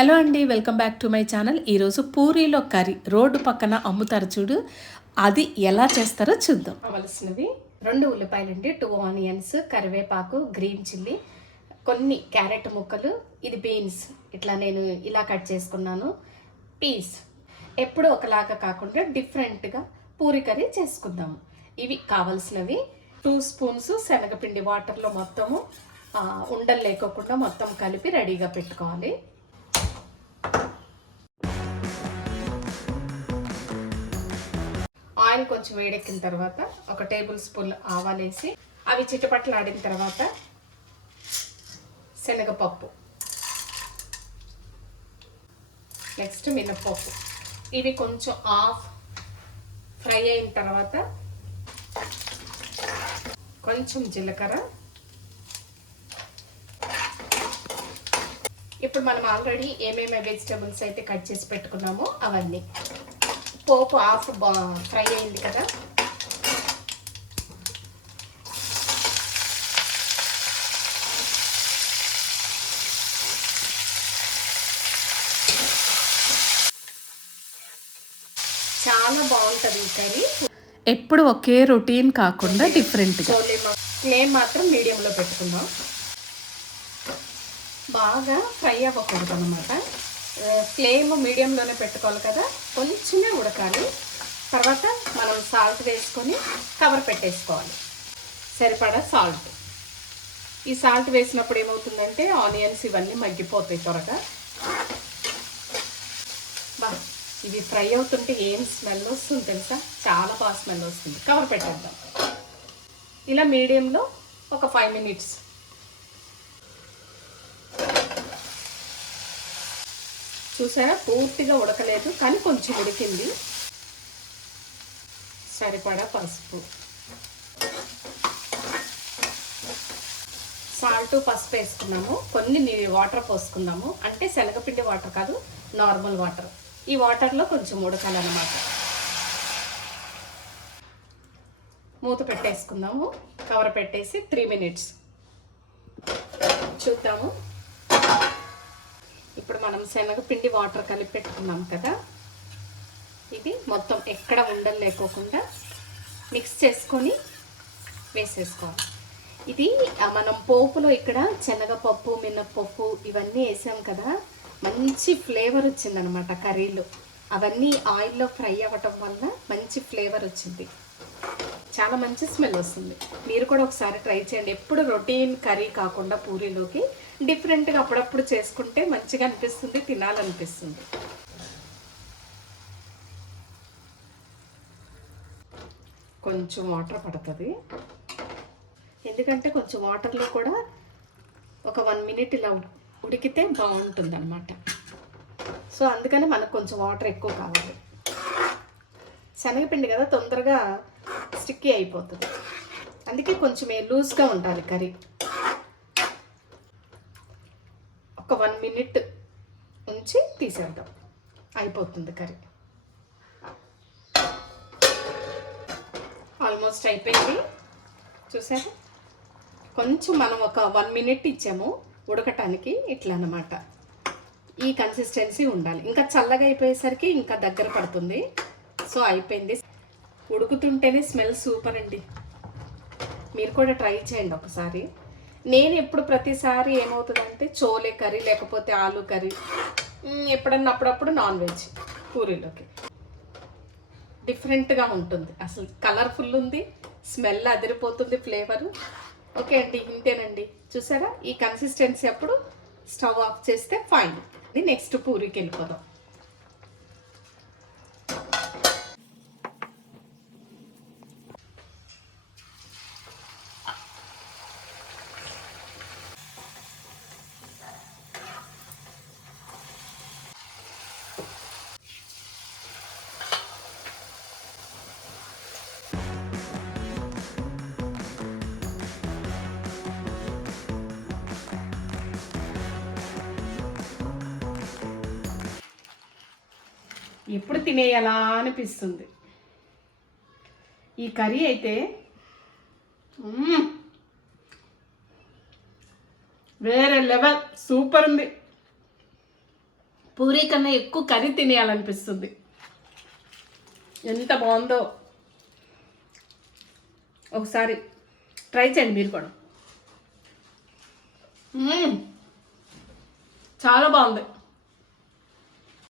Hello అండి, welcome back to my channel. ఈరోజు పూరీలో curry road పక్కన అమ్ముతారు చూడు, అది ఎలా చేస్తారో చూద్దాం. కావలసినవి 2 ఉల్లిపాయలండి, 2 ఆనియన్స్, కరివేపాకు, గ్రీన్ చిల్లీ, కొన్ని క్యారెట్ ముక్కలు, ఇది బీన్స్ ఇట్లా నేను ఇలా కట్ చేసుకున్నాను. పీస్ ఎప్పుడు ఒకలాగా కాకుండా డిఫరెంట్గా పూరి కర్రీ చేసుకుందాము. ఇవి కావలసినవి. 2 స్పూన్స్ శనగపిండి వాటర్లో మొత్తము ఉండలు లేకోకుండా మొత్తం కలిపి రెడీగా పెట్టుకోవాలి. ఆయిల్ కొంచెం వేడెక్కిన తర్వాత 1 టేబుల్ స్పూన్ ఆవాలు వేసి అవి చిటపట్లు ఆడిన తర్వాత శనగపప్పు, నెక్స్ట్ మినప్పప్పు, ఇవి కొంచెం ఫ్రై అయిన తర్వాత కొంచెం జీలకర్ర. ఇప్పుడు మనం ఆల్రెడీ ఏమేమి వెజిటేబుల్స్ అయితే కట్ చేసి పెట్టుకున్నామో అవన్నీ. పోపు ఫ్రై అయింది కదా, చాలా బాగుంటుంది ఈ కర్రీ. ఎప్పుడు ఒకే రొటీన్ కాకుండా డిఫరెంట్గా. ఫ్లేమ్ మాత్రం మీడియంలో పెట్టుకుందాం. బాగా ఫ్రై అవ్వకూడదు అనమాట. ఫ్లేమ్ మీడియంలోనే పెట్టుకోవాలి కదా, కొంచెమే ఉడకాలి. తర్వాత మనం సాల్ట్ వేసుకొని కవర్ పెట్టేసుకోవాలి. సరిపడా సాల్ట్. ఈ సాల్ట్ వేసినప్పుడు ఏమవుతుందంటే ఆనియన్స్ ఇవన్నీ మగ్గిపోతాయి త్వరగా. ఇవి ఫ్రై అవుతుంటే ఏం స్మెల్ వస్తుంది తెలుసా, చాలా బాగా స్మెల్ వస్తుంది. కవర్ పెట్టేద్దాం. ఇలా మీడియంలో ఒక 5 minutes. చూసారా, పూర్తిగా ఉడకలేదు కానీ కొంచెం ఉడికింది. సరిపడా పసుపు, సాల్ట్, పసుపు వేసుకున్నాము. కొన్ని వాటర్ పోసుకున్నాము, అంటే శనగపిండి వాటర్ కాదు, నార్మల్ వాటర్. ఈ వాటర్లో కొంచెం ఉడకాలన్నమాట. మూత పెట్టేసుకుందాము. కవర్ పెట్టేసి 3 minutes చూద్దాము. ఇప్పుడు మనం శనగపిండి వాటర్ కలిపి పెట్టుకున్నాం కదా, ఇది మొత్తం ఎక్కడ ఉండలు లేకోకుండా మిక్స్ చేసుకొని వేసేసుకోవాలి. ఇది మనం పోపులో ఇక్కడ శనగపప్పు, మినప్పప్పు ఇవన్నీ వేసాం కదా, మంచి ఫ్లేవర్ వచ్చిందనమాట కర్రీలో. అవన్నీ ఆయిల్లో ఫ్రై అవ్వటం వల్ల మంచి ఫ్లేవర్ వచ్చింది, చాలా మంచి స్మెల్ వస్తుంది. మీరు కూడా ఒకసారి ట్రై చేయండి. ఎప్పుడు రొటీన్ కర్రీ కాకుండా పూరీలోకి డిఫరెంట్గా అప్పుడప్పుడు చేసుకుంటే మంచిగా అనిపిస్తుంది, తినాలనిపిస్తుంది. కొంచెం వాటర్ పడుతుంది, ఎందుకంటే కొంచెం వాటర్లో కూడా ఒక 1 minute ఇలా ఉడికితే బాగుంటుంది అన్నమాట. సో అందుకని మనకు కొంచెం వాటర్ ఎక్కువ కావాలి. శనగపిండి కదా, తొందరగా స్టిక్కీ అయిపోతుంది, అందుకే కొంచెం లూజ్గా ఉండాలి కర్రీ. ఒక 1 minute ఉంచి తీసేద్దాం, అయిపోతుంది కర్రీ. ఆల్మోస్ట్ అయిపోయింది. చూసారా, కొంచెం మనం ఒక 1 minute ఇచ్చాము ఉడకటానికి. ఇట్లా అన్నమాట ఈ కన్సిస్టెన్సీ ఉండాలి. ఇంకా చల్లగా అయిపోయేసరికి ఇంకా దగ్గర పడుతుంది. సో అయిపోయింది. ఉడుకుతుంటేనే స్మెల్ సూపర్ అండి. మీరు కూడా ట్రై చేయండి ఒకసారి. నేను ఎప్పుడు ప్రతిసారి ఏమవుతుందంటే చోలే కర్రీ లేకపోతే ఆలు కర్రీ, ఎప్పుడన్నా అప్పుడప్పుడు నాన్ వెజ్ పూరీలోకి. డిఫరెంట్గా ఉంటుంది, అసలు కలర్ఫుల్ ఉంది, స్మెల్ అదిరిపోతుంది, ఫ్లేవరు. ఓకే అండి, ఇంతేనండి. చూసారా, ఈ కన్సిస్టెన్సీ అప్పుడు స్టవ్ ఆఫ్ చేస్తే ఫైన్. నెక్స్ట్ పూరీకి వెళ్ళిపోదాం. ఎప్పుడు తినేయాలా అనిపిస్తుంది. ఈ కర్రీ అయితే వేరే లెవెల్, సూపర్ ఉంది. పూరీ కన్నా ఎక్కువ కర్రీ తినేయాలనిపిస్తుంది. ఎంత బాగుందో ఒకసారి ట్రై చేయండి మీరు కూడా. చాలా బాగుంది.